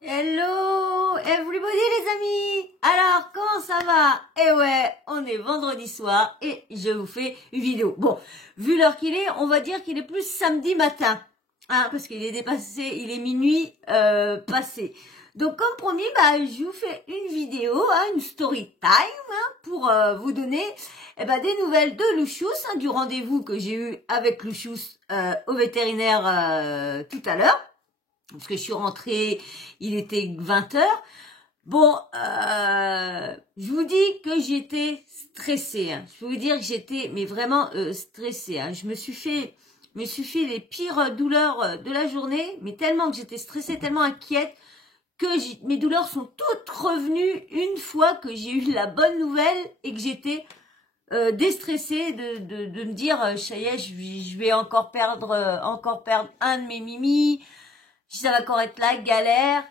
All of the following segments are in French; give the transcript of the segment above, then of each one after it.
Hello everybody les amis. Alors comment ça va? Eh ouais, on est vendredi soir et je vous fais une vidéo. Bon, vu l'heure qu'il est, on va dire qu'il est plus samedi matin, hein, parce qu'il est dépassé, il est minuit passé. Donc comme promis, je vous fais une vidéo, hein, une story time, hein, pour vous donner des nouvelles de Lucius, hein, du rendez-vous que j'ai eu avec Lucius au vétérinaire tout à l'heure. Parce que je suis rentrée, il était 20h. Bon, je vous dis que j'étais stressée. Hein. Je peux vous dire que j'étais, mais vraiment stressée. Hein. Je me suis fait les pires douleurs de la journée, mais tellement que j'étais stressée, tellement inquiète, que mes douleurs sont toutes revenues une fois que j'ai eu la bonne nouvelle et que j'étais déstressée de me dire, ça y est, je vais encore perdre un de mes mimis. Ça va encore être la galère.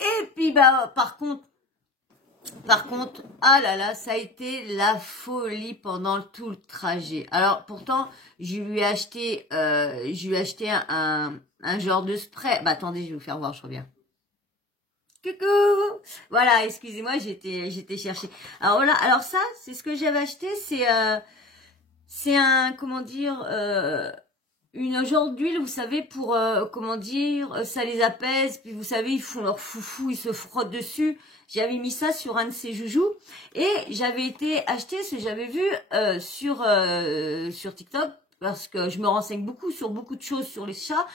Et puis par contre, ah là là, ça a été la folie pendant tout le trajet. Alors pourtant, je lui ai acheté un genre de spray. Attendez, je vais vous faire voir, je reviens. Coucou. Voilà, excusez-moi, j'étais chercher. Alors voilà, alors ça, c'est ce que j'avais acheté, c'est un, comment dire, une genre d'huile, vous savez, pour, ça les apaise, puis vous savez, ils font leur foufou, ils se frottent dessus. J'avais mis ça sur un de ces joujoux, et j'avais été acheter ce que j'avais vu sur TikTok, parce que je me renseigne beaucoup sur beaucoup de choses sur les chats,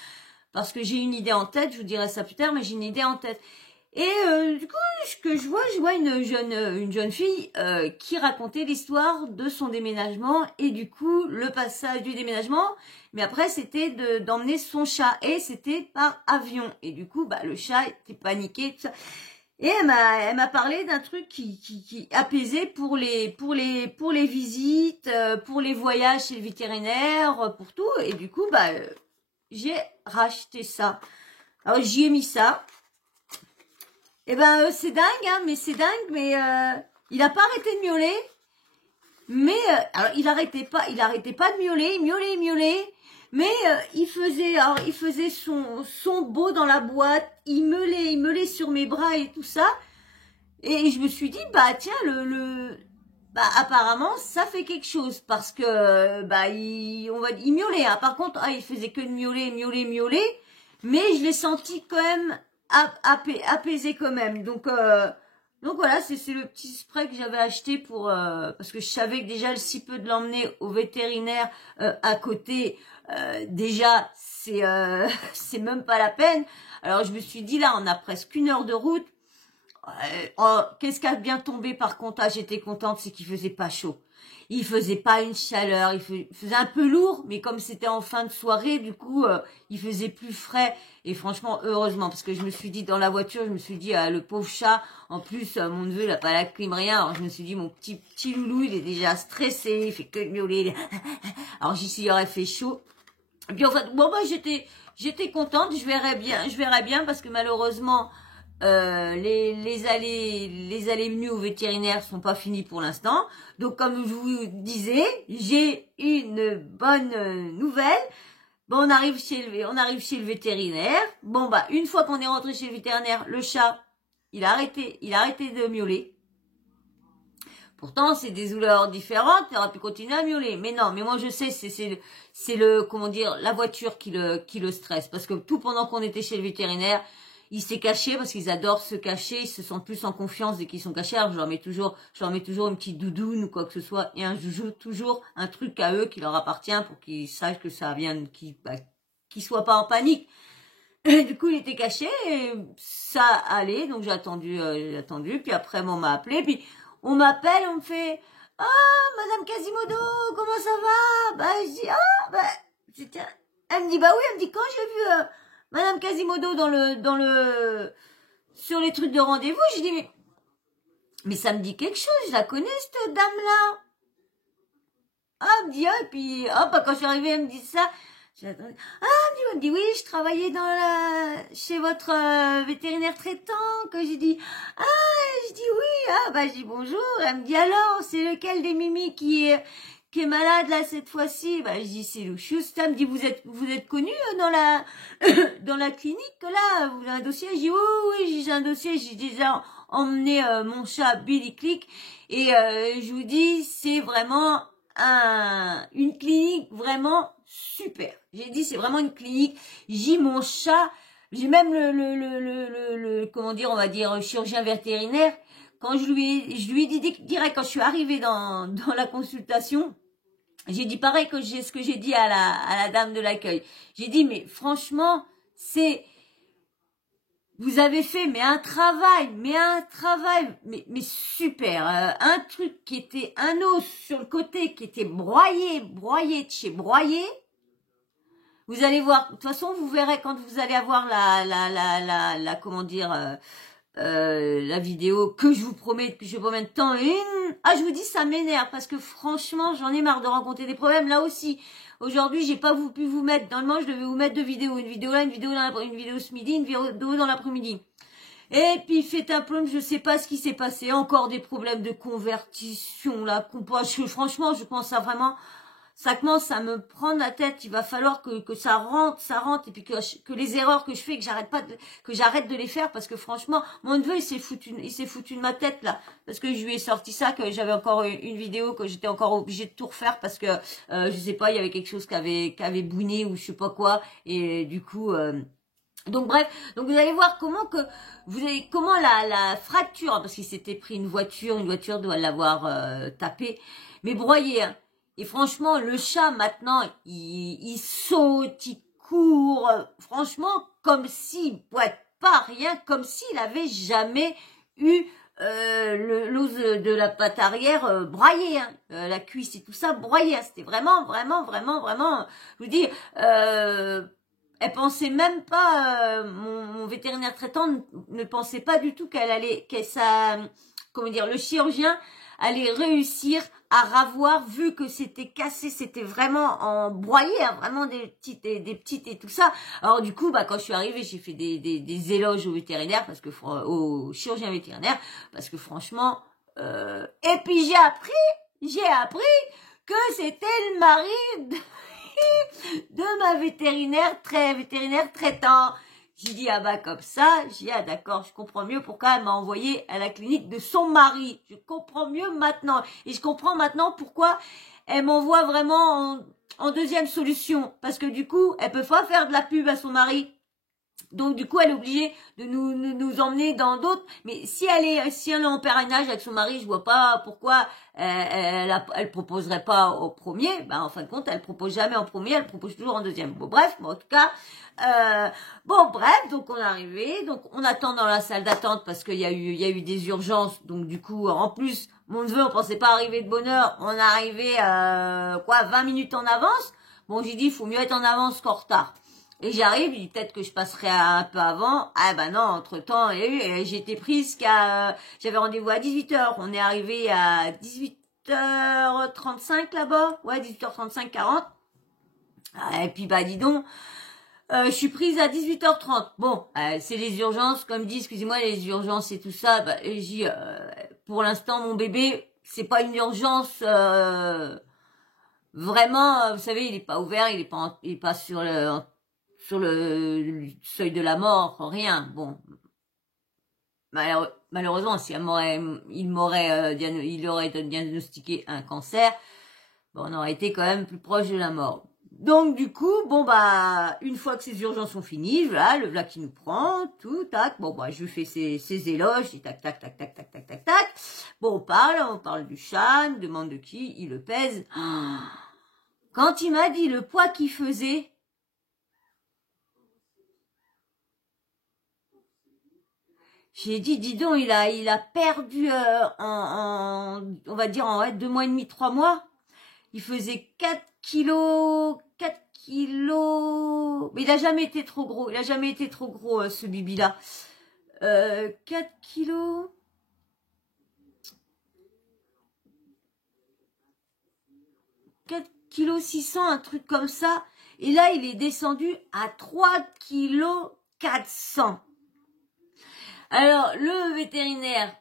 parce que j'ai une idée en tête, je vous dirai ça plus tard, mais j'ai une idée en tête. Et du coup, ce que je vois une jeune fille qui racontait l'histoire de son déménagement et du coup le passage du déménagement. Mais après, c'était d'emmener son chat et c'était par avion. Et du coup, le chat était paniqué, tout ça. Et elle m'a parlé d'un truc qui apaisait pour les visites, pour les voyages chez le vétérinaire, pour tout. Et du coup, j'ai racheté ça. Alors j'y ai mis ça. Eh c'est dingue, hein, mais c'est dingue, mais il a pas arrêté de miauler. Mais alors il arrêtait pas de miauler, miauler. Mais il faisait son beau dans la boîte, il meulait sur mes bras et tout ça. Et je me suis dit tiens apparemment ça fait quelque chose parce que il miaulait. Hein. Par contre, il faisait que de miauler, mais je l'ai senti quand même apaisé quand même. Donc voilà, c'est le petit spray que j'avais acheté pour parce que je savais que déjà si peu de l'emmener au vétérinaire à côté, déjà c'est même pas la peine. Alors je me suis dit là, on a presque 1 heure de route. Qu'est-ce qui a bien tombé par contre, j'étais contente, c'est qu'il faisait pas chaud. Il faisait pas une chaleur, il faisait un peu lourd, mais comme c'était en fin de soirée, du coup, il faisait plus frais. Et franchement, heureusement, parce que je me suis dit, dans la voiture, je me suis dit, le pauvre chat, en plus, mon neveu, il a pas la clim, rien. Alors je me suis dit, mon petit loulou, il est déjà stressé, il fait que miauler. Alors j'y suis, il aurait fait chaud. Et puis en fait, j'étais contente, je verrai bien, parce que malheureusement, les allées venues au vétérinaire sont pas finies pour l'instant. Donc comme je vous disais, j'ai une bonne nouvelle. Bon, on arrive chez le vétérinaire. Bon une fois qu'on est rentré chez le vétérinaire, le chat, il a arrêté de miauler. Pourtant, c'est des douleurs différentes, il aurait pu continuer à miauler. Mais non, mais moi je sais, c'est la voiture qui le stresse. Parce que tout pendant qu'on était chez le vétérinaire, il s'est caché parce qu'ils adorent se cacher, ils se sentent plus en confiance dès qu'ils sont cachés. Alors je leur mets toujours une petite doudoune ou quoi que ce soit et un joujou, toujours un truc à eux qui leur appartient pour qu'ils sachent que ça vient, qu'ils soient pas en panique. Et du coup, il était caché et ça allait, donc j'ai attendu, puis après on m'a appelé, puis on m'appelle, on me fait Madame Quasimodo, comment ça va? Je dis elle me dit oui, elle me dit quand j'ai vu Madame Quasimodo sur les trucs de rendez-vous, je dis mais ça me dit quelque chose, je la connais cette dame-là. Elle me dit et puis quand je suis arrivée, elle me dit ça. Elle me dit oui, je travaillais chez votre vétérinaire traitant. Que j'ai dit je dis oui, je dis bonjour. Elle me dit alors, c'est lequel des mimis qui qui est malade là cette fois-ci. Bah, je dis c'est Lucius. Ça me dit vous êtes connu dans la dans la clinique là, vous avez un dossier. Je dis oui, j'ai un dossier. J'ai déjà emmené mon chat Billy Click et je vous dis c'est vraiment une clinique vraiment super. J'ai dit c'est vraiment une clinique. J'ai mon chat. J'ai même le comment dire, on va dire chirurgien vétérinaire. Quand je lui ai dit direct quand je suis arrivée dans la consultation, j'ai dit pareil que ce que j'ai dit à la dame de l'accueil. J'ai dit mais franchement, vous avez fait mais un travail mais super, un truc qui était un os sur le côté qui était broyé de chez broyé. Vous allez voir, de toute façon vous verrez quand vous allez avoir la comment dire la vidéo que je vous promets depuis je sais pas combien de temps. Je vous dis ça m'énerve parce que franchement j'en ai marre de rencontrer des problèmes là aussi. Aujourd'hui j'ai pas pu vous mettre dans le manche, je devais vous mettre deux vidéos, une vidéo là, une vidéo ce midi, une vidéo dans l'après-midi. Et puis faites un plomb, je sais pas ce qui s'est passé, encore des problèmes de convertition là, franchement je pense à vraiment. Ça commence à me prendre la tête. Il va falloir que ça rentre, et puis que les erreurs que je fais, que j'arrête de les faire, parce que franchement, mon neveu, il s'est foutu de ma tête, là. Parce que je lui ai sorti ça, que j'avais encore une vidéo, que j'étais encore obligée de tout refaire, parce que, je sais pas, il y avait quelque chose qui avait bouiné, ou je sais pas quoi, et du coup, donc bref, donc vous allez voir comment la fracture, parce qu'il s'était pris une voiture doit l'avoir tapé, mais broyé, hein. Et franchement, le chat maintenant, il saute, il court, franchement, comme s'il boite pas rien, comme s'il avait jamais eu l'os de la patte arrière broyé, hein, la cuisse et tout ça broyé, hein. C'était vraiment, je vous dis, elle pensait même pas, mon vétérinaire traitant ne pensait pas du tout comment dire, le chirurgien allait réussir à ravoir, vu que c'était cassé, c'était vraiment en broyé, hein, vraiment des petites et tout ça. Alors du coup, quand je suis arrivée, j'ai fait des éloges au vétérinaire, au chirurgien vétérinaire, parce que franchement, et puis j'ai appris que c'était le mari de ma vétérinaire traitant. J'ai dit, comme ça, d'accord, je comprends mieux pourquoi elle m'a envoyé à la clinique de son mari. Je comprends mieux maintenant. Et je comprends maintenant pourquoi elle m'envoie vraiment en deuxième solution. Parce que du coup, elle peut pas faire de la pub à son mari. Donc du coup, elle est obligée de nous emmener dans d'autres. Mais si elle est en parrainage avec son mari, je vois pas pourquoi elle proposerait pas au premier. En fin de compte, elle propose jamais en premier, elle propose toujours en deuxième. Bon bref, en tout cas, donc on est arrivé, donc on attend dans la salle d'attente parce qu'il y a eu des urgences. Donc du coup, en plus, mon neveu, on pensait pas arriver de bonne heure. On est arrivé 20 minutes en avance. Bon, j'ai dit, il faut mieux être en avance qu'en retard. Et j'arrive, il dit peut-être que je passerai un peu avant. Non, entre-temps, j'ai été prise j'avais rendez-vous à 18h. On est arrivé à 18h35 là-bas. Ouais, 18h35, 40. Et puis, dis donc, je suis prise à 18h30. Bon, c'est les urgences, comme dit, excusez-moi, les urgences et tout ça. Pour l'instant, mon bébé, c'est pas une urgence, vraiment, vous savez, il est pas ouvert, il est pas sur le seuil de la mort, rien. Bon, malheureusement, si il aurait diagnostiqué un cancer, on aurait été quand même plus proche de la mort. Donc du coup, une fois que ces urgences sont finies, voilà, le voilà qui nous prend, tout, tac, je lui fais ses éloges, tac, tac, tac, tac, tac, tac, tac, tac. Bon, on parle du chat, on demande de qui, il le pèse. Quand il m'a dit le poids qu'il faisait, j'ai dit, dis donc, il a perdu on va dire en 2 mois et demi, 3 mois. Il faisait 4 kilos. Mais il a jamais été trop gros. Ce bibi-là. 4 kilos. 4 kilos 600, un truc comme ça. Et là, il est descendu à 3 kilos 400. Alors, le vétérinaire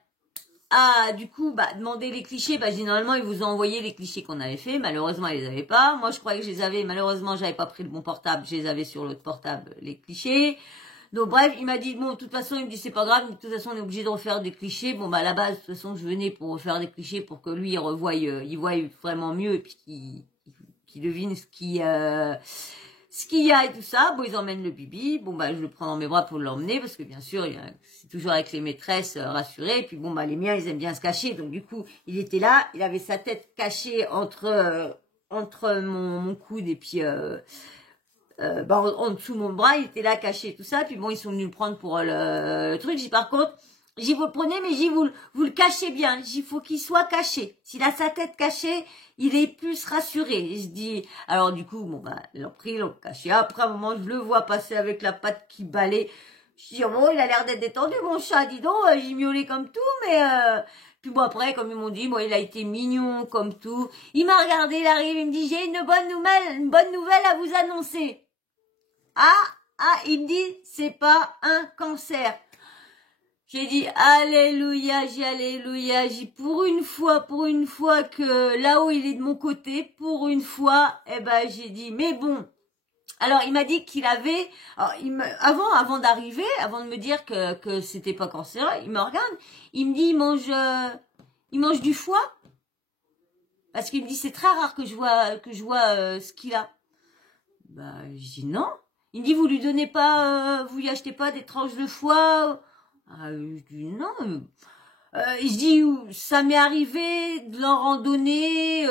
a du coup demandé les clichés. Bah, normalement, ils vous ont envoyé les clichés qu'on avait fait. Malheureusement, ils les avaient pas. Moi, je croyais que je les avais. Malheureusement, j'avais pas pris le bon portable. Je les avais sur l'autre portable, les clichés. Donc bref, il m'a dit, bon, de toute façon, il me dit, c'est pas grave, de toute façon, on est obligé de refaire des clichés. Bon, à la base, de toute façon, je venais pour refaire des clichés pour que lui, il voie vraiment mieux et puis qu'il devine ce qu'il y a et tout ça. Bon, ils emmènent le bibi. Bon, je le prends dans mes bras pour l'emmener parce que bien sûr, c'est toujours avec les maîtresses rassurées. Et puis bon, les miens, ils aiment bien se cacher. Donc du coup, il était là, il avait sa tête cachée entre mon coude et puis en dessous de mon bras, il était là caché tout ça. Puis bon, ils sont venus le prendre pour le truc. J'ai par contre, vous le prenez, mais vous le cachez bien. Il faut qu'il soit caché. S'il a sa tête cachée, il est plus rassuré. Je dis, alors du coup, ils l'ont pris, ils l'ont caché. Après un moment, je le vois passer avec la patte qui balait. Je dis, bon, il a l'air d'être détendu, mon chat, dis donc, j'ai miaulé comme tout, mais puis bon, après, comme ils m'ont dit, il a été mignon comme tout. Il m'a regardé, il arrive, il me dit, j'ai une bonne nouvelle à vous annoncer. Il me dit, c'est pas un cancer. J'ai dit, alléluia, pour une fois que là-haut il est de mon côté, pour une fois, j'ai dit, mais bon. Alors, il m'a dit qu'il avait, avant d'arriver, avant de me dire que c'était pas cancéreux, il me regarde, il me dit, il mange du foie. Parce qu'il me dit, c'est très rare que je vois ce qu'il a. Je dis non. Il me dit, vous lui donnez pas, vous lui achetez pas des tranches de foie? Je dis non. Je dis, ça m'est arrivé de l'en randonner,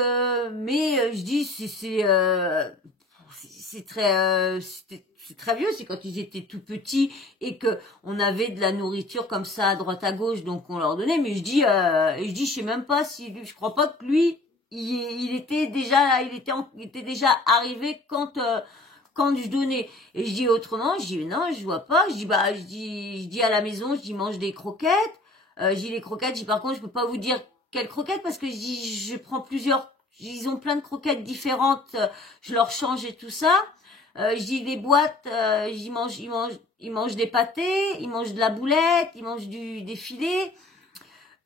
mais je dis, c'est très vieux, c'est quand ils étaient tout petits et que on avait de la nourriture comme ça à droite à gauche, donc on leur donnait. Mais je dis, je sais même pas si lui, je crois pas que lui, il était déjà arrivé quand je donnais. Et je dis autrement, je dis non, je vois pas. Je dis à la maison, je dis mange des croquettes. Je dis les croquettes, je dis par contre je peux pas vous dire quelles croquettes parce que je dis je prends plusieurs, ils ont plein de croquettes différentes, je leur change et tout ça. Je dis les boîtes, ils mangent des pâtés, ils mangent de la boulette, ils mangent des filets.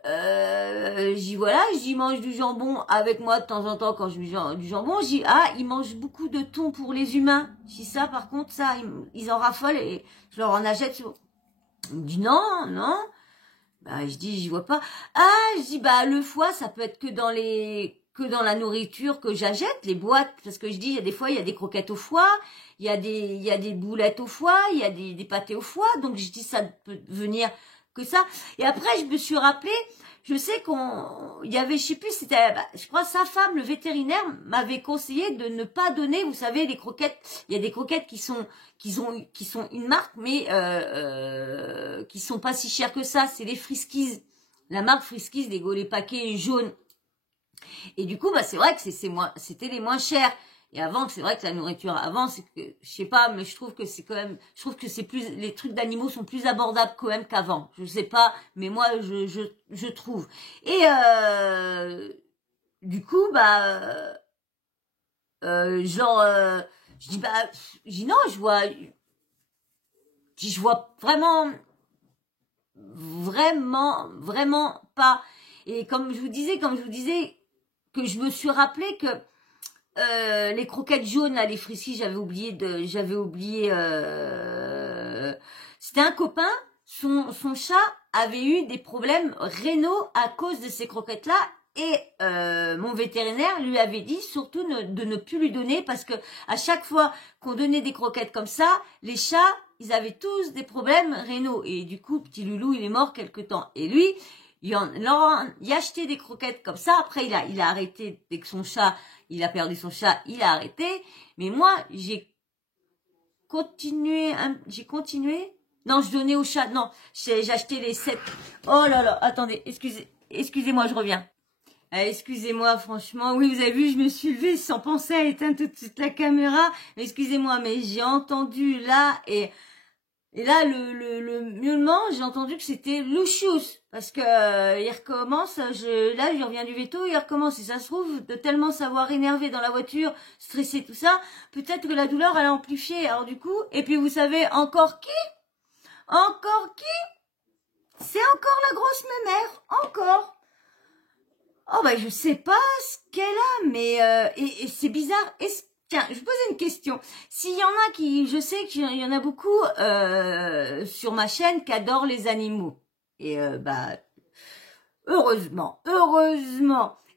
Je dis voilà, ils mangent du jambon avec moi de temps en temps quand je mange du jambon. Je dis ils mangent beaucoup de thon pour les humains. Je dis ça par contre ça ils en raffolent et je leur en achète. Il me dit non. Je dis j'y vois pas. Je dis le foie ça peut être que dans la nourriture que j'achète, les boîtes, parce que je dis, il y a des fois, il y a des croquettes au foie, il y a des boulettes au foie, il y a des pâtés au foie, donc je dis, ça peut venir que ça. Et après, je me suis rappelé, je sais il y avait, je sais plus, c'était, je crois, sa femme, le vétérinaire, m'avait conseillé de ne pas donner, vous savez, les croquettes, il y a des croquettes qui sont une marque, mais qui sont pas si chères que ça, c'est les Friskies. La marque Friskies, les paquets jaunes. Et du coup, c'est vrai que c'était les moins chers. Et avant, c'est vrai que la nourriture avant, c'est que, je sais pas, mais je trouve que les trucs d'animaux sont plus abordables quand même qu'avant. Je sais pas, mais moi, je trouve. Et, du coup, je dis non, je vois vraiment pas. Et comme je vous disais, que je me suis rappelé que les croquettes jaunes, là, les Friskies, j'avais oublié. C'était un copain, son chat avait eu des problèmes rénaux à cause de ces croquettes-là. Et mon vétérinaire lui avait dit surtout de ne plus lui donner parce que à chaque fois qu'on donnait des croquettes comme ça, les chats, ils avaient tous des problèmes rénaux. Et du coup, petit loulou, il est mort quelque temps. Et lui, il a acheté des croquettes comme ça. Après, il a arrêté dès que il a perdu son chat, il a arrêté. Mais moi, j'ai continué. Non, je donnais au chat. Non, j'ai acheté les 7. Oh là là, attendez, excusez-moi, je reviens. Excusez-moi, franchement. Oui, vous avez vu, je me suis levée sans penser à éteindre tout de suite la caméra. Excusez-moi, mais j'ai entendu là et là, le miaulement, j'ai entendu que c'était Lucius. Parce que il recommence, je reviens du veto, il recommence. Et ça se trouve, de tellement savoir énervé dans la voiture, stressé, tout ça, peut-être que la douleur, elle a amplifié. Alors du coup, et puis vous savez, encore qui? C'est c'est encore la grosse mémère, encore. Oh bah je sais pas ce qu'elle a, mais et c'est bizarre. Tiens, je vous posais une question. S'il y en a qui, je sais qu'il y en a beaucoup sur ma chaîne qui adorent les animaux. Et bah heureusement.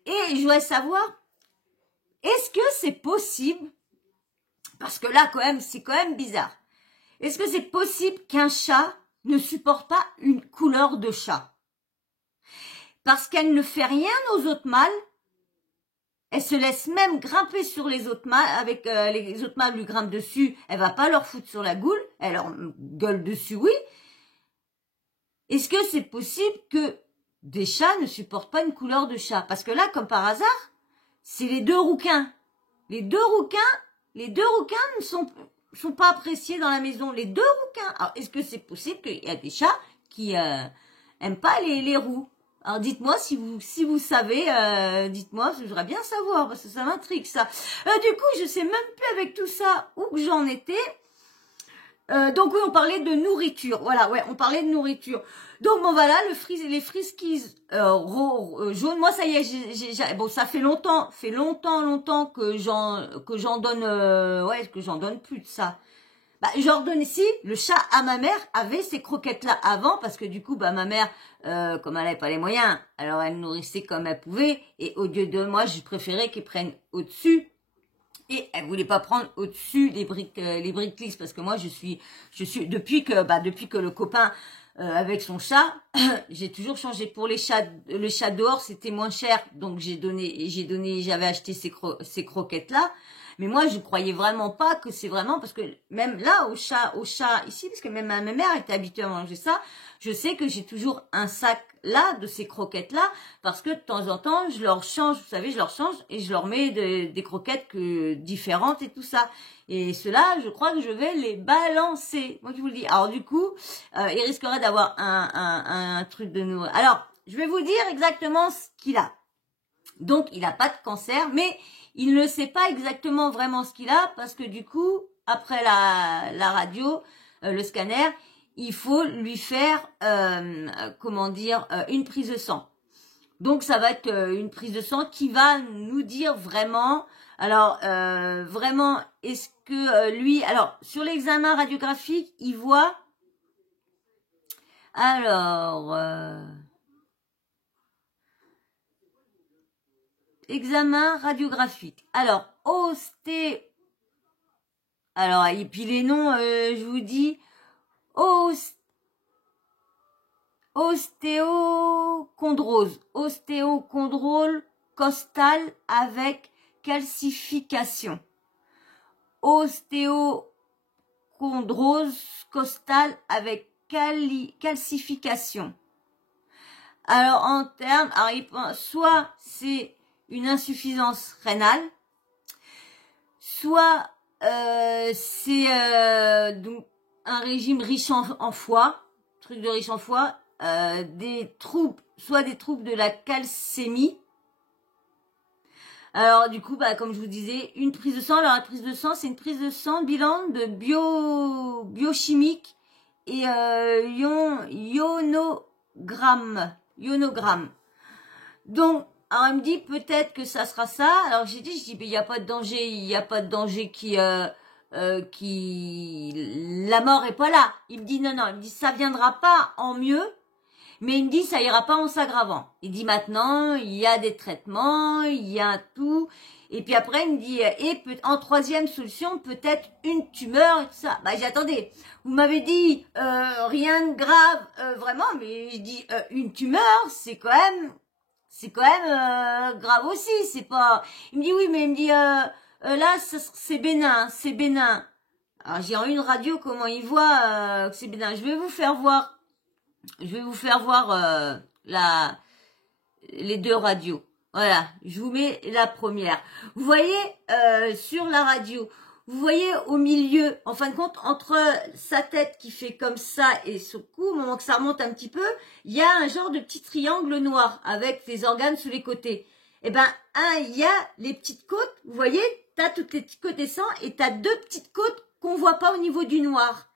Et je voudrais savoir, est-ce que c'est possible, parce que là quand même, c'est quand même bizarre. Est-ce que c'est possible qu'un chat ne supporte pas une couleur de chat? Parce qu'elle ne fait rien aux autres mâles. Elle se laisse même grimper sur les autres mâles, avec les autres mâles lui grimpent dessus, elle va pas leur foutre sur la goule, elle leur gueule dessus, oui. Est-ce que c'est possible que des chats ne supportent pas une couleur de chat? Parce que là, comme par hasard, c'est les deux rouquins. Les deux rouquins ne sont pas appréciés dans la maison. Les deux rouquins. Alors, est-ce que c'est possible qu'il y a des chats qui aiment pas les roux? Alors dites-moi si vous savez, dites-moi, j'aimerais bien savoir parce que ça m'intrigue ça. Du coup, je sais même plus avec tout ça où j'en étais. Donc oui, on parlait de nourriture. Voilà, ouais, on parlait de nourriture. Donc bon voilà, les friskies jaunes. Moi ça y est, bon ça fait longtemps que j'en donne, que j'en donne plus de ça. Bah, j'en donne ici, le chat à ma mère avait ces croquettes-là avant, parce que du coup, bah, ma mère, comme elle n'avait pas les moyens, alors elle nourrissait comme elle pouvait, et au lieu de moi, je préférais qu'elle prenne au-dessus, et elle voulait pas prendre au-dessus les briques lisses, parce que moi, je suis, depuis que le copain, avec son chat, j'ai toujours changé pour le chat dehors, c'était moins cher, donc j'avais acheté ces croquettes-là. Mais moi, je croyais vraiment pas que c'est vraiment, parce que même là, au chat ici, parce que même ma mère était habituée à manger ça, je sais que j'ai toujours un sac là, de ces croquettes-là, parce que de temps en temps, je leur change, vous savez, je leur change et je leur mets des croquettes différentes et tout ça. Et cela, je crois que je vais les balancer. Moi qui vous le dis. Alors du coup, il risquerait d'avoir un truc de nouveau. Alors, je vais vous dire exactement ce qu'il a. Donc, il n'a pas de cancer, mais il ne sait pas exactement vraiment ce qu'il a, parce que du coup, après la radio, le scanner, il faut lui faire, une prise de sang. Donc, ça va être une prise de sang qui va nous dire vraiment, alors, vraiment, est-ce que lui, alors, sur l'examen radiographique, il voit, alors... examen radiographique. Alors, alors, et puis les noms, je vous dis, ostéochondrose costale avec calcification. Ostéochondrose costale avec calcification. Alors, en termes, soit c'est une insuffisance rénale, soit c'est donc un régime riche en foie, truc de riche en foie, soit des troubles de la calcémie. Alors du coup, bah comme je vous disais, une prise de sang. Alors la prise de sang, c'est une prise de sang bilan de biochimique et ionogramme. Donc, alors elle me dit peut-être que ça sera ça. Alors je dis il y a pas de danger qui la mort est pas là. Il me dit non, il me dit ça viendra pas en mieux, mais il me dit ça ira pas en s'aggravant. Il dit maintenant il y a des traitements, il y a tout. Et puis après il me dit en troisième solution peut-être une tumeur et tout ça. Bah j'ai attendez, vous m'avez dit rien de grave vraiment, mais je dis une tumeur c'est quand même grave aussi. C'est pas. Il me dit oui, mais il me dit là c'est bénin. Alors j'ai en une radio comment il voit que c'est bénin. Je vais vous faire voir les deux radios. Voilà, je vous mets la première. Vous voyez sur la radio, vous voyez au milieu, en fin de compte, entre sa tête qui fait comme ça et son cou, au moment que ça remonte un petit peu, il y a un genre de petit triangle noir avec des organes sous les côtés. Eh ben, il y a les petites côtes, vous voyez, t'as toutes les petites côtes et sang, et t'as deux petites côtes qu'on voit pas au niveau du noir.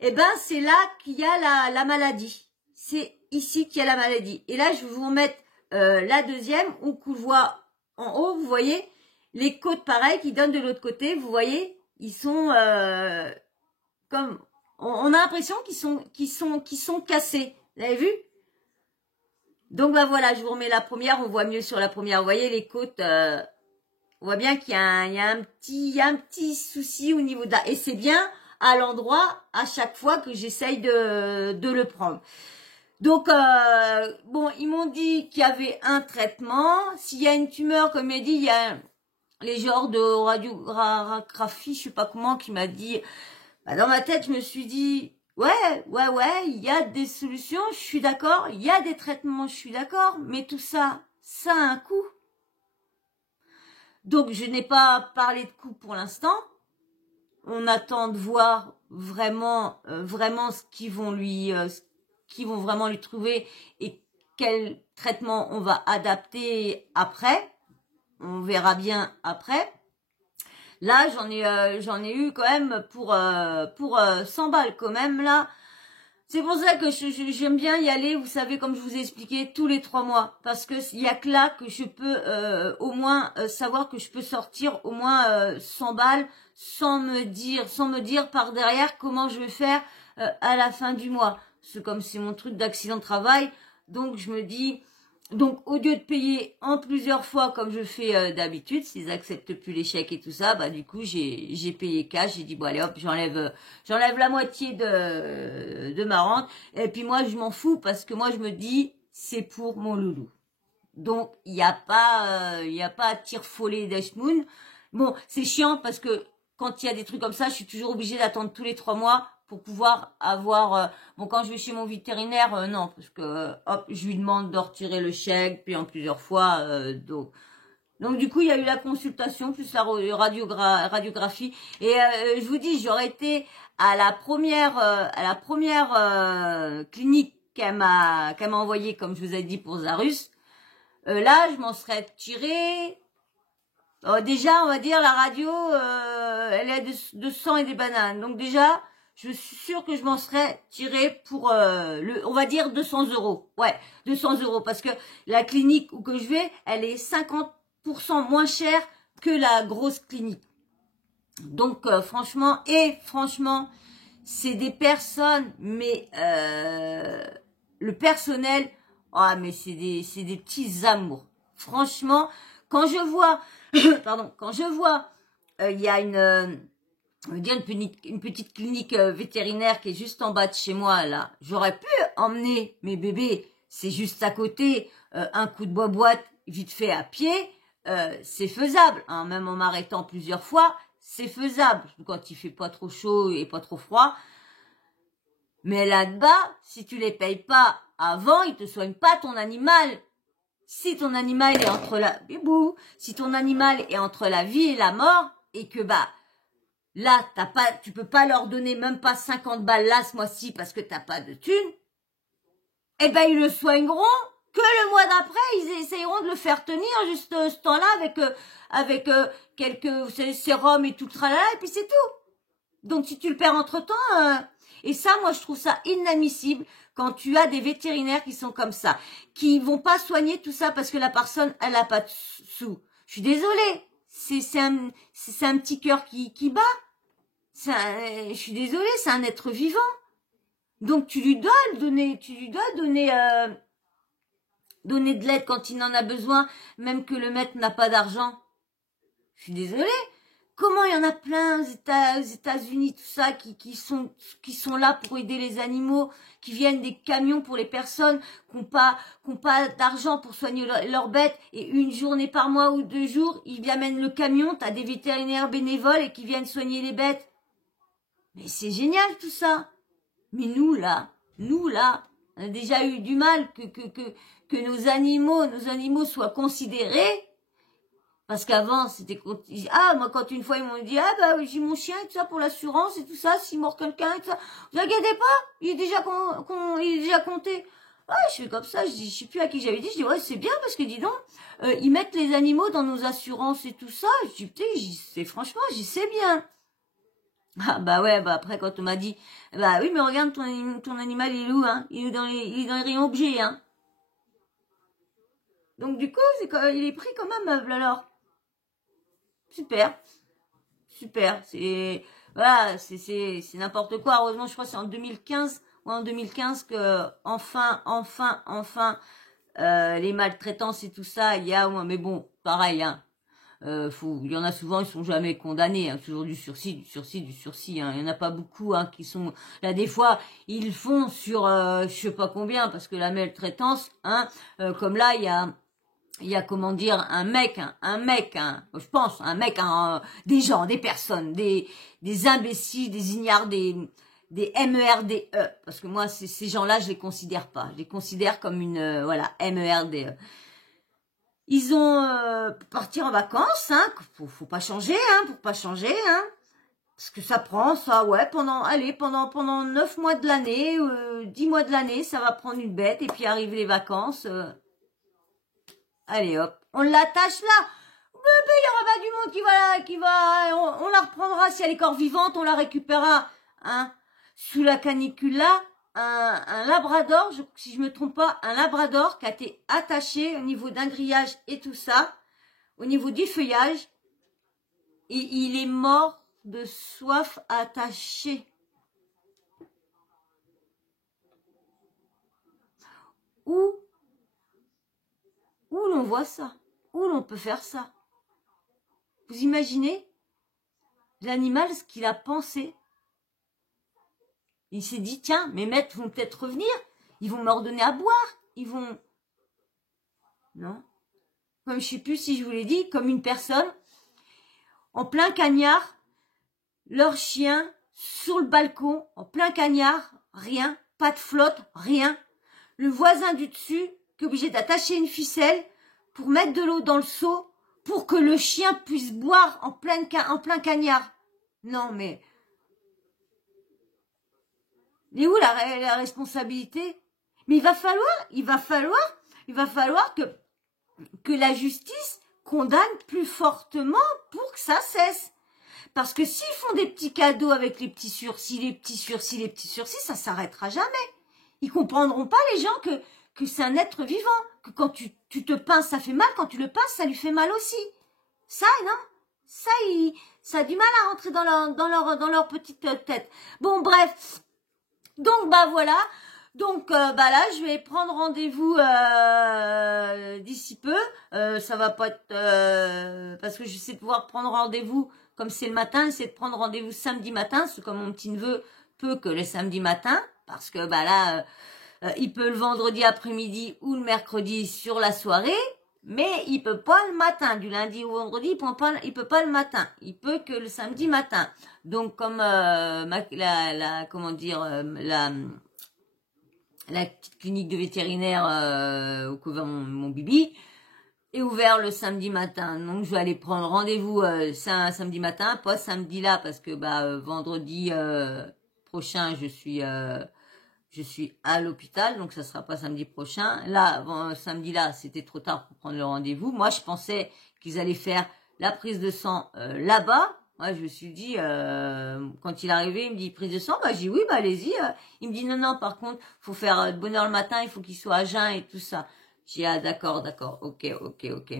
Eh ben, c'est là qu'il y a la maladie. c'est ici qu'il y a la maladie. Et là, je vais vous remettre la deuxième, où vous voyez en haut, vous voyez les côtes pareilles qui donnent de l'autre côté. Vous voyez, ils sont comme, on a l'impression qu'ils sont cassés. Vous avez vu? Donc bah voilà, je vous remets la première, on voit mieux sur la première. Vous voyez les côtes, on voit bien qu'il y a un petit souci au niveau de là. Et c'est bien à l'endroit à chaque fois que j'essaye de le prendre. Donc bon, ils m'ont dit qu'il y avait un traitement. S'il y a une tumeur, comme il dit, il y a les genres de radiographie, je sais pas comment, qui m'a dit. Bah, dans ma tête, je me suis dit, ouais, il y a des solutions, je suis d'accord, il y a des traitements, je suis d'accord, mais tout ça, ça a un coût. Donc, je n'ai pas parlé de coût pour l'instant. On attend de voir vraiment ce qu'ils vont vraiment lui trouver et quel traitement on va adapter après. On verra bien après. Là, j'en ai eu quand même pour 100 balles quand même là. C'est pour ça que j'aime bien y aller, vous savez, comme je vous ai expliqué, tous les 3 mois. Parce que il y a que là que je peux au moins savoir que je peux sortir au moins 100 balles sans me dire par derrière comment je vais faire à la fin du mois. C'est comme c'est mon truc d'accident de travail. Donc je me dis, donc au lieu de payer en plusieurs fois comme je fais d'habitude, s'ils acceptent plus les chèques et tout ça, bah du coup j'ai payé cash, j'ai dit bon allez hop, j'enlève la moitié de ma rente et puis moi je m'en fous parce que moi je me dis c'est pour mon loulou. Donc il y a pas à tirefoler d'Ashmoon. Bon, c'est chiant parce que quand il y a des trucs comme ça, je suis toujours obligée d'attendre tous les 3 mois pour pouvoir avoir bon, quand je vais chez mon vétérinaire non, parce que hop, je lui demande de retirer le chèque puis en plusieurs fois donc du coup il y a eu la consultation plus la radiographie et je vous dis, j'aurais été à la première clinique qu'elle m'a envoyée, comme je vous ai dit pour Zarus. Là je m'en serais tiré. Déjà, on va dire, la radio, elle est de sang et des bananes. Donc déjà, je suis sûre que je m'en serais tiré pour, on va dire 200 €. Ouais, 200 €. Parce que la clinique où que je vais, elle est 50% moins chère que la grosse clinique. Donc, franchement, c'est des personnes, mais le personnel, ah, mais c'est des petits amours. Franchement, quand je vois, quand je vois, il y a une petite clinique vétérinaire qui est juste en bas de chez moi, là. J'aurais pu emmener mes bébés, c'est juste à côté, un coup de boîte vite fait à pied, c'est faisable, hein, même en m'arrêtant plusieurs fois, c'est faisable, quand il fait pas trop chaud et pas trop froid. Mais là-bas, si tu les payes pas avant, ils te soignent pas ton animal. Si ton animal est si ton animal est entre la vie et la mort, et que bah là tu peux pas leur donner même pas 50 balles là ce mois-ci parce que t'as pas de thunes, eh ben ils le soigneront que le mois d'après, ils essayeront de le faire tenir juste ce temps-là avec quelques sérums et tout le tralala, et puis c'est tout. Donc si tu le perds entre-temps, et ça, moi je trouve ça inadmissible quand tu as des vétérinaires qui sont comme ça, qui vont pas soigner tout ça parce que la personne, elle a pas de sous. Je suis désolée, c'est un petit cœur qui bat. Je suis désolée, c'est un être vivant. Donc tu lui dois donner de l'aide quand il en a besoin, même que le maître n'a pas d'argent. Je suis désolée. Comment il y en a plein aux États-Unis, tout ça, qui sont là pour aider les animaux, qui viennent des camions pour les personnes qui n'ont pas d'argent pour soigner leurs bêtes, et une journée par mois ou 2 jours, ils amènent le camion, t'as des vétérinaires bénévoles et qui viennent soigner les bêtes. Mais c'est génial tout ça. Mais nous là, on a déjà eu du mal que nos animaux soient considérés. Parce qu'avant, c'était moi quand une fois ils m'ont dit bah j'ai mon chien et tout ça pour l'assurance et tout ça, s'il mord quelqu'un et tout ça, vous inquiétez pas, il est déjà compté. Ouais, je fais comme ça, je sais plus à qui j'avais dit, je dis ouais c'est bien parce que dis donc, ils mettent les animaux dans nos assurances et tout ça, je dis putain, franchement j'y sais bien. Ah bah ouais, bah après quand on m'a dit, bah oui mais regarde ton animal il est où hein, il est dans les rayons objets hein. Donc du coup il est pris comme un meuble alors. Super, super, c'est voilà, c'est n'importe quoi. Heureusement je crois que c'est en 2015 ou en 2015 que enfin les maltraitances et tout ça, il y a mais bon, pareil hein. Il y en a souvent, ils sont jamais condamnés, hein, toujours du sursis, du sursis, du sursis. Hein. Il y en a pas beaucoup hein, qui sont là. Des fois, ils font sur je sais pas combien parce que la maltraitance, hein, comme là, il y a comment dire je pense, un mec, des gens, des personnes, des imbéciles, des ignares, des MERDE, parce que moi, ces gens-là, je les considère pas. Je les considère comme une voilà MERDE. Ils ont partir en vacances, hein, faut pas changer, hein, pour pas changer, hein, parce que ça prend ça, ouais, pendant 9 mois de l'année, 10 mois de l'année, ça va prendre une bête et puis arrivent les vacances, allez hop, on l'attache là. Il y aura pas du monde on la reprendra si elle est encore vivante, on la récupérera, hein, sous la canicule là. Un labrador, si je me trompe pas, un labrador qui a été attaché au niveau d'un grillage et tout ça, au niveau du feuillage, et il est mort de soif attaché. Où l'on voit ça? Où l'on peut faire ça? Vous imaginez l'animal, ce qu'il a pensé? Il s'est dit, tiens, mes maîtres vont peut-être revenir, ils vont me redonner à boire, ils vont... Non. Comme je sais plus si je vous l'ai dit, comme une personne, en plein cagnard, leur chien, sur le balcon, en plein cagnard, rien, pas de flotte, rien. Le voisin du dessus, qui est obligé d'attacher une ficelle pour mettre de l'eau dans le seau, pour que le chien puisse boire en plein cagnard. Non, mais... Et où la responsabilité? Mais il va falloir que la justice condamne plus fortement pour que ça cesse. Parce que s'ils font des petits cadeaux avec les petits sursis, ça s'arrêtera jamais. Ils comprendront pas, les gens, que c'est un être vivant. Que quand tu te pinces, ça fait mal. Quand tu le pinces, ça lui fait mal aussi. Ça, non. Ça a du mal à rentrer dans leur petite tête. Bon, bref. Donc, bah voilà. Donc, bah là, je vais prendre rendez-vous d'ici peu. Ça va pas être... parce que j'essaie de pouvoir prendre rendez-vous, comme c'est le matin, j'essaie de prendre rendez-vous samedi matin, parce que comme mon petit-neveu peut que le samedi matin, parce que bah là, il peut le vendredi après-midi ou le mercredi sur la soirée, mais il peut pas le matin, du lundi au vendredi, il peut pas le matin, il peut que le samedi matin. Donc comme la petite clinique de vétérinaire où couvert mon bibi est ouvert le samedi matin. Donc je vais aller prendre rendez-vous samedi matin, pas samedi là parce que vendredi prochain je suis à l'hôpital, donc ça sera pas samedi prochain. Là, samedi là, c'était trop tard pour prendre le rendez-vous. Moi, je pensais qu'ils allaient faire la prise de sang là-bas. Moi, je me suis dit, quand il est arrivé, il me dit prise de sang. J'ai dit oui, allez-y. Il me dit non, par contre, faut faire de bonne heure le matin, il faut qu'il soit à jeun et tout ça. J'ai dit, ah, d'accord, ok. Il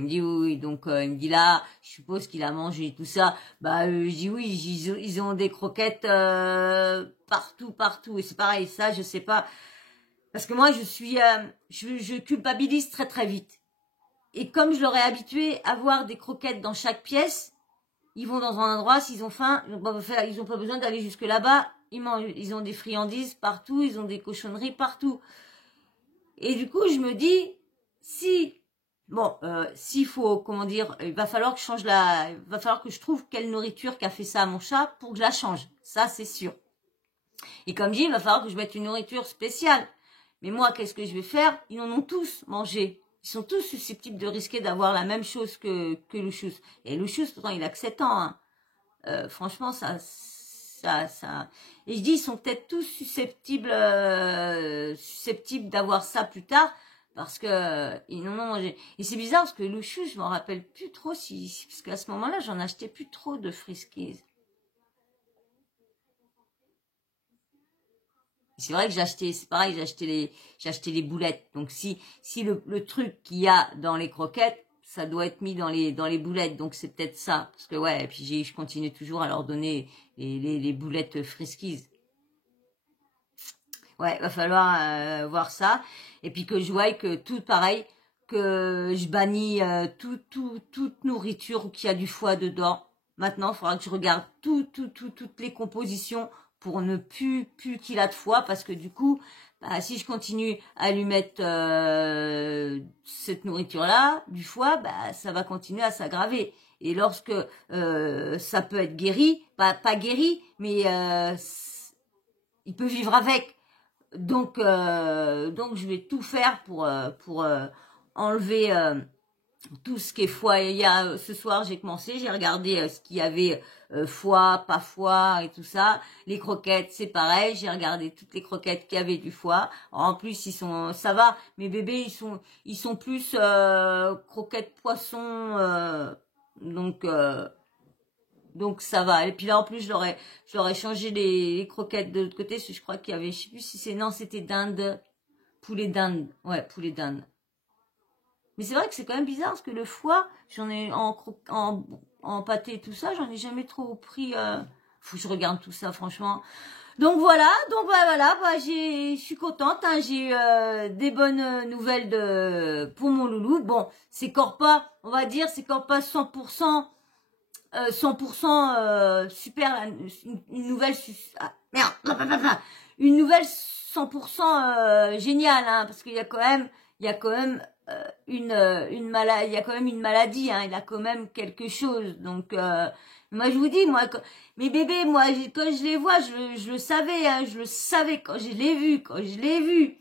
me dit oui. Donc, il me dit là, je suppose qu'il a mangé et tout ça. Je dis oui, ils ont des croquettes partout. Et c'est pareil, ça, je sais pas. Parce que moi, je culpabilise très, très vite. Et comme je leur ai habitué à voir des croquettes dans chaque pièce, ils vont dans un endroit, s'ils ont faim, ils ont pas besoin d'aller jusque là-bas. Ils ont des friandises partout, ils ont des cochonneries partout. Et du coup, je me dis, s'il faut, comment dire, il va falloir que je trouve quelle nourriture qui a fait ça à mon chat pour que je la change. Ça, c'est sûr. Et comme dit, il va falloir que je mette une nourriture spéciale. Mais moi, qu'est-ce que je vais faire? Ils en ont tous mangé. Ils sont tous susceptibles de risquer d'avoir la même chose que Louchous. Et Louchous, pourtant, il a que 7 ans. Hein. Franchement, ça. Et je dis, ils sont peut-être tous susceptibles d'avoir ça plus tard parce que ils n'en ont mangé. Et c'est bizarre parce que Louchous, je m'en rappelle plus trop parce qu'à ce moment-là, j'en achetais plus trop de friskies. C'est vrai que j'ai acheté, c'est pareil, j'ai acheté les boulettes. Donc si le truc qu'il y a dans les croquettes, ça doit être mis dans les boulettes. Donc c'est peut-être ça. Parce que ouais, et puis je continue toujours à leur donner les boulettes Friskies. Ouais, va falloir voir ça. Et puis que je vois que tout pareil, que je bannis toute nourriture qui a du foie dedans. Maintenant, il faudra que je regarde toutes les compositions pour ne plus qu'il a de foie, parce que du coup, bah, si je continue à lui mettre cette nourriture-là, du foie, bah, ça va continuer à s'aggraver. Et lorsque ça peut être guéri, pas guéri, mais il peut vivre avec. Donc je vais tout faire pour enlever tout ce qui est foie. Il y a ce soir j'ai commencé, j'ai regardé ce qu'il y avait foie, pas foie et tout ça. Les croquettes c'est pareil, j'ai regardé toutes les croquettes qui avaient du foie. En plus ça va. Mes bébés ils sont plus croquettes poisson, donc ça va. Et puis là en plus je leur ai changé les croquettes de l'autre côté, parce que je crois qu'il y avait, je sais plus si c'est, non c'était dinde, poulet dinde, ouais poulet dinde. Mais c'est vrai que c'est quand même bizarre parce que le foie, j'en ai en pâté et tout ça, j'en ai jamais trop pris. Faut que je regarde tout ça franchement. Donc voilà, je suis contente, hein, j'ai eu des bonnes nouvelles pour mon loulou. Bon, c'est Corpa, on va dire, c'est Corpa 100%. 100% super, une nouvelle, merde, une nouvelle 100% géniale, hein, parce qu'il y a quand même, une maladie, il y a quand même une maladie, hein, il a quand même quelque chose. Donc, moi je vous dis, moi, mes bébés, moi, quand je les vois, je le savais, hein, je le savais quand je l'ai vu,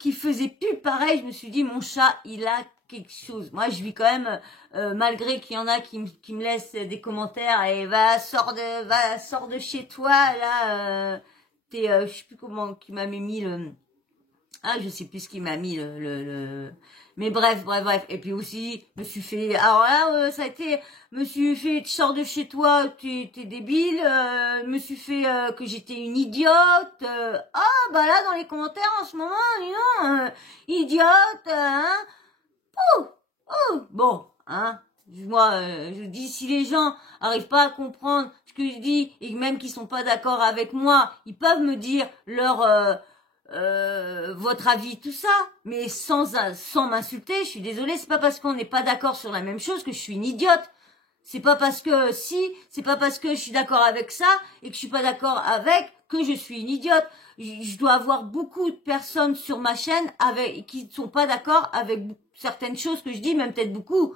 qui faisait plus pareil, je me suis dit, mon chat, il a quelque chose. Moi, je vis quand même, malgré qu'il y en a qui me laissent des commentaires et sors de chez toi, là, je sais plus comment, qui m'a mis je sais plus ce qui m'a mis mais bref. Et puis aussi, me suis fait, alors là, ça a été, me suis fait, tu sors de chez toi, t'es débile, me suis fait, que j'étais une idiote, bah là, dans les commentaires, en ce moment, dis donc, idiote, hein, bon, hein, moi, je dis, si les gens arrivent pas à comprendre ce que je dis, et même qu'ils sont pas d'accord avec moi, ils peuvent me dire votre avis, tout ça, mais sans m'insulter. Je suis désolée, c'est pas parce qu'on n'est pas d'accord sur la même chose que je suis une idiote. C'est pas parce que c'est pas parce que je suis d'accord avec ça et que je suis pas d'accord avec que je suis une idiote. Je dois avoir beaucoup de personnes sur ma chaîne qui ne sont pas d'accord avec certaines choses que je dis, même peut-être beaucoup.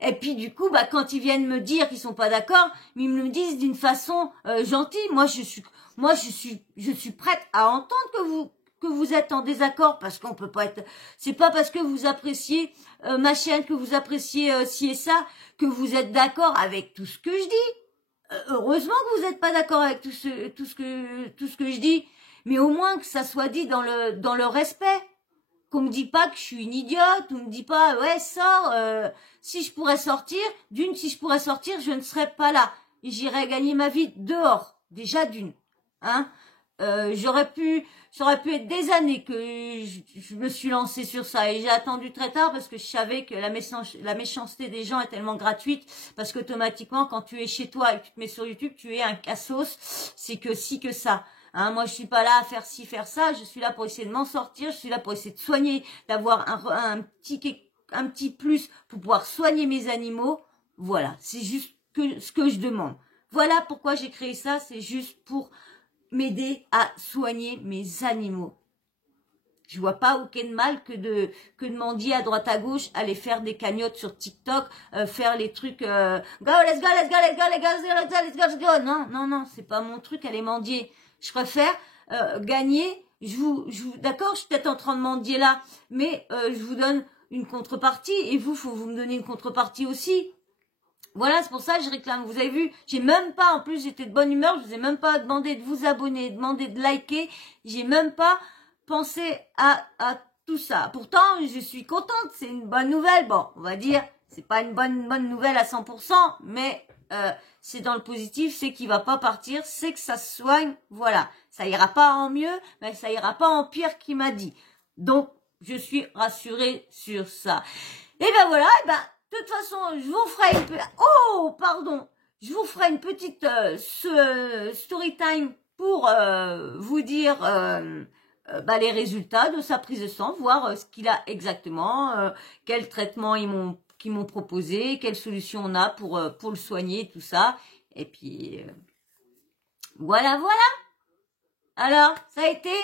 Et puis du coup, bah quand ils viennent me dire qu'ils sont pas d'accord, ils me le disent d'une façon gentille. Moi je suis prête à entendre que vous êtes en désaccord, parce qu'on peut pas être, c'est pas parce que vous appréciez ma chaîne, que vous appréciez ci et ça, que vous êtes d'accord avec tout ce que je dis. Heureusement que vous n'êtes pas d'accord avec tout ce que je dis, mais au moins que ça soit dit dans le respect. Qu'on me dit pas que je suis une idiote, on me dit pas ouais sors, si je pourrais sortir, si je pourrais sortir, je ne serais pas là. J'irais gagner ma vie dehors, déjà d'une. Hein, ça aurait pu être des années que je me suis lancée sur ça, et j'ai attendu très tard parce que je savais que la méchanceté des gens est tellement gratuite, parce qu'automatiquement quand tu es chez toi et que tu te mets sur YouTube, tu es un cassos, c'est que si que ça. Hein, moi, je suis pas là à faire ci, faire ça. Je suis là pour essayer de m'en sortir. Je suis là pour essayer de soigner, d'avoir un petit plus pour pouvoir soigner mes animaux. Voilà, c'est juste ce que je demande. Voilà pourquoi j'ai créé ça. C'est juste pour m'aider à soigner mes animaux. Je vois pas aucun mal que de mendier à droite à gauche, aller faire des cagnottes sur TikTok, faire les trucs go, let's go, let's go, let's go, let's go, let's go, let's go, let's go. Non, c'est pas mon truc, aller mendier. Je préfère gagner. D'accord, je suis peut-être en train de mendier là, mais je vous donne une contrepartie, et faut vous me donner une contrepartie aussi. Voilà, c'est pour ça que je réclame. Vous avez vu, j'ai même pas, en plus j'étais de bonne humeur, je vous ai même pas demandé de vous abonner, demandé de liker, j'ai même pas pensé à tout ça. Pourtant, je suis contente, c'est une bonne nouvelle. Bon, on va dire, c'est pas une bonne nouvelle à 100%, mais c'est dans le positif, c'est qu'il va pas partir, c'est que ça se soigne, voilà. Ça ira pas en mieux, mais ça ira pas en pire qu'il m'a dit. Donc, je suis rassurée sur ça. Et ben voilà, et ben, de toute façon, je vous ferai je vous ferai une petite story time pour vous dire les résultats de sa prise de sang, voir ce qu'il a exactement, quel traitement qu'ils m'ont proposé, quelle solution on a pour le soigner, tout ça. Et puis voilà. Alors, ça a été?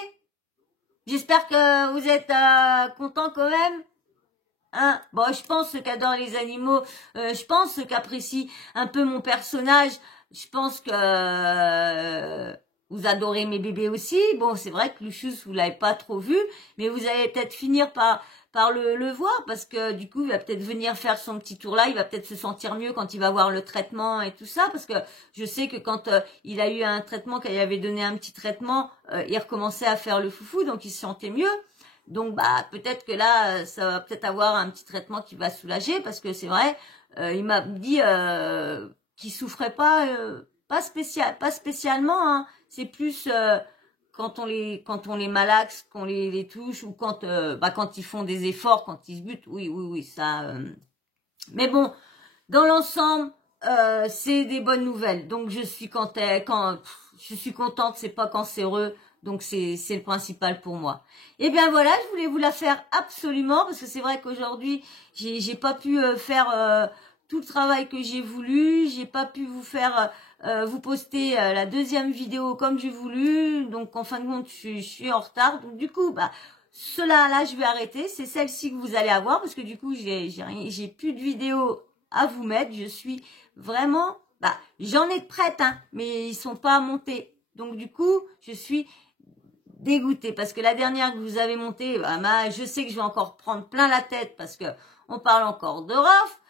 J'espère que vous êtes contents quand même. Hein, bon, je pense ceux qui adorent les animaux, je pense ceux qui apprécient un peu mon personnage, je pense que vous adorez mes bébés aussi. Bon, c'est vrai que Lucius, vous l'avez pas trop vu, mais vous allez peut-être finir par le voir, parce que du coup, il va peut-être venir faire son petit tour là, il va peut-être se sentir mieux quand il va voir le traitement et tout ça, parce que je sais que quand il a eu un traitement, quand il avait donné un petit traitement, il recommençait à faire le foufou, donc il se sentait mieux. Donc peut-être que là, ça va peut-être avoir un petit traitement qui va soulager, parce que c'est vrai, il m'a dit qu'il souffrait pas spécialement, hein. C'est plus quand on les malaxe, qu'on les touche, ou quand ils font des efforts, quand ils se butent, oui, ça. Mais bon, dans l'ensemble, c'est des bonnes nouvelles. Donc je suis je suis contente, c'est pas cancéreux. Donc c'est le principal pour moi. Et bien voilà, je voulais vous la faire absolument, parce que c'est vrai qu'aujourd'hui j'ai pas pu faire tout le travail que j'ai voulu, j'ai pas pu vous faire vous poster la deuxième vidéo comme j'ai voulu, donc en fin de compte je suis en retard. Donc du coup cela là je vais arrêter, c'est celle-ci que vous allez avoir, parce que du coup j'ai plus de vidéos à vous mettre. Je suis vraiment j'en ai de prêtes, hein, mais ils sont pas montés. Donc du coup je suis dégoûtée, parce que la dernière que vous avez montée, je sais que je vais encore prendre plein la tête, parce que on parle encore de Rof.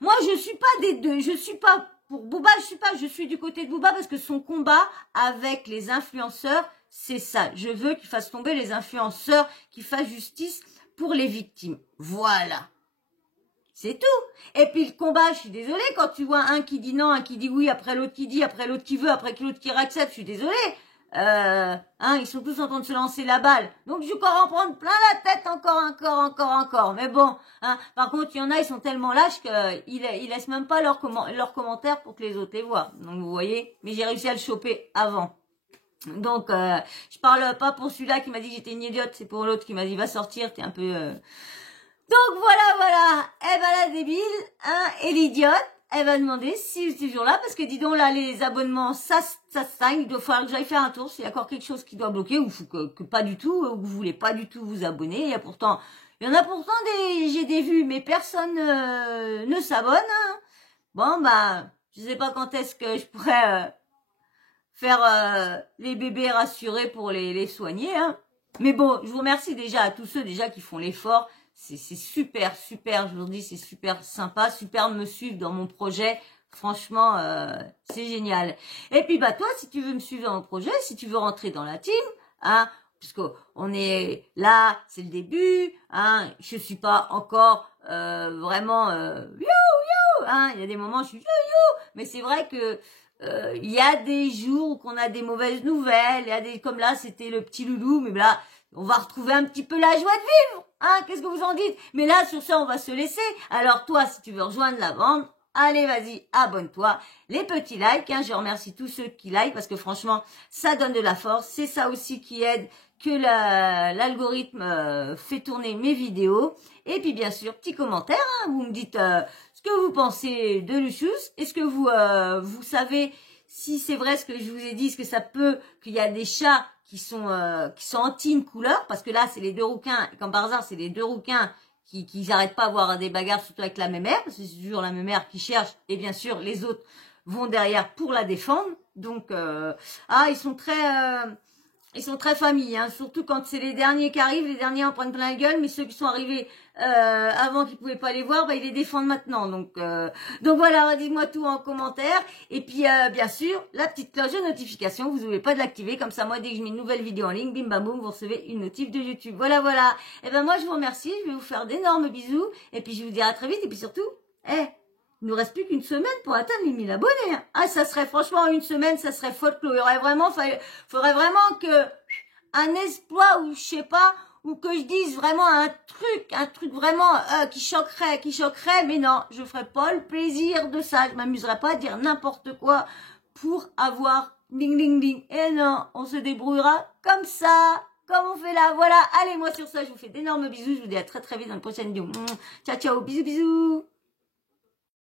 Moi je suis pas des deux, je suis pas pour Booba, je suis du côté de Booba, parce que son combat avec les influenceurs, c'est ça. Je veux qu'il fasse tomber les influenceurs, qu'il fasse justice pour les victimes. Voilà. C'est tout. Et puis le combat, je suis désolée, quand tu vois un qui dit non, un qui dit oui, après l'autre qui dit, après l'autre qui veut, après l'autre qui accepte, je suis désolée. Ils sont tous en train de se lancer la balle. Donc je vais encore en prendre plein la tête, encore. Mais bon, par contre, il y en a, ils sont tellement lâches qu'ils laissent même pas leurs commentaires pour que les autres les voient. Donc vous voyez, mais j'ai réussi à le choper avant. Donc je parle pas pour celui-là qui m'a dit que j'étais une idiote, c'est pour l'autre qui m'a dit va sortir, t'es un peu... Donc voilà. Eh ben la débile, et l'idiote, elle va demander si c'est toujours là, parce que dis donc là, les abonnements, ça stagne, il doit falloir que j'aille faire un tour s'il y a encore quelque chose qui doit bloquer, ou que pas du tout, ou que vous voulez pas du tout vous abonner. Il y en a pourtant j'ai des vues, mais personne ne s'abonne. Hein. Bon je sais pas quand est-ce que je pourrais faire les bébés rassurés pour les soigner. Hein. Mais bon, je vous remercie déjà à tous ceux déjà qui font l'effort. C'est super, je vous dis, c'est super sympa, super de me suivre dans mon projet. Franchement, c'est génial. Et puis toi, si tu veux me suivre dans mon projet, si tu veux rentrer dans la team, puisqu'on est là, c'est le début, je suis pas encore vraiment il y a des moments où je suis mais c'est vrai que il y a des jours où qu'on a des mauvaises nouvelles, il y a des comme là, c'était le petit loulou, mais là on va retrouver un petit peu la joie de vivre, qu'est-ce que vous en dites? Mais là, sur ça, on va se laisser. Alors toi, si tu veux rejoindre la bande, allez, vas-y, abonne-toi. Les petits likes, je remercie tous ceux qui like, parce que franchement, ça donne de la force. C'est ça aussi qui aide que l'algorithme fait tourner mes vidéos. Et puis, bien sûr, petit commentaire, vous me dites ce que vous pensez de Lucius. Est-ce que vous savez si c'est vrai ce que je vous ai dit, est-ce que ça peut, qu'il y a des chats qui sont en team couleur, parce que là c'est les deux rouquins, comme par hasard c'est les deux rouquins qui n'arrêtent pas à avoir des bagarres, surtout avec la mémère, parce que c'est toujours la mémère qui cherche, et bien sûr les autres vont derrière pour la défendre. Donc ils sont très familles, surtout quand c'est les derniers qui arrivent, les derniers en prennent plein la gueule, mais ceux qui sont arrivés avant qu'ils pouvaient pas les voir, ils les défendent maintenant. Donc voilà, dites-moi tout en commentaire. Et puis bien sûr, la petite cloche de notification, vous n'oubliez pas de l'activer, comme ça moi dès que je mets une nouvelle vidéo en ligne, bim bam boum, vous recevez une notif de YouTube. Voilà. Et ben moi je vous remercie, je vais vous faire d'énormes bisous, et puis je vous dis à très vite, et puis surtout, Il nous reste plus qu'une semaine pour atteindre les 1000 abonnés. Hein. Ah, ça serait franchement une semaine, ça serait folklore. Il y aurait vraiment, faudrait vraiment que un exploit ou je sais pas, ou que je dise vraiment un truc vraiment qui choquerait. Mais non, je ferai pas le plaisir de ça. Je m'amuserai pas à dire n'importe quoi pour avoir ding ding ding. Et non, on se débrouillera comme ça. Comme on fait là, voilà. Allez, moi sur ça, je vous fais d'énormes bisous. Je vous dis à très très vite dans une prochaine vidéo. Ciao, ciao, bisous, bisous.